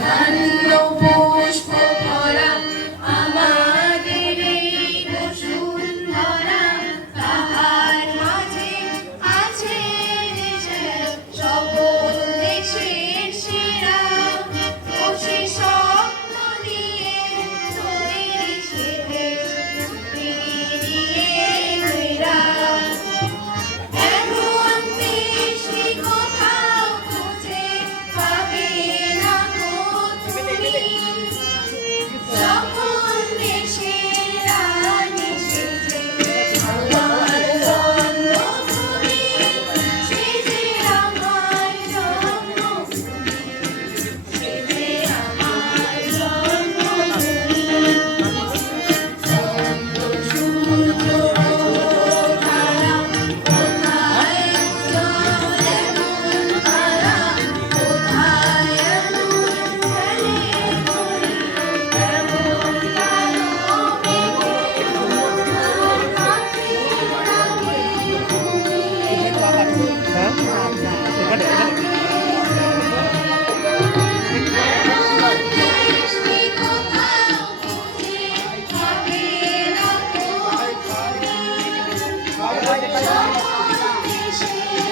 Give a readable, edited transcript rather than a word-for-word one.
ধন্য পুষ্প ভরা আমাদের এই বসুন্ধরা, তাহার মাঝে আছে সকল দেশের সেরা। বসে স্বপ্ন নিয়ে তৈরি সে দেশ দিয়ে ঘেরা। এমন দেশ কি কোথাও খুঁজে পাবে না গো তুমি। সকল দেশের রানী সেজে আমার জন্মভূমি, সেজে আমার জন্মভূমি, সেজে আমার জন্মভূমি। ছন্দ সূর্য ধারা কোথায় উদয় এমন ধারা, কোথায় এমন খেলে করি, এমন কালো মেঘের মধ্যে পাখি ডাকে ঘুমিয়ে থাকে। এমন দেশ কি কোথাও খুঁজে পাবে না গো তুমি। সকল দেশের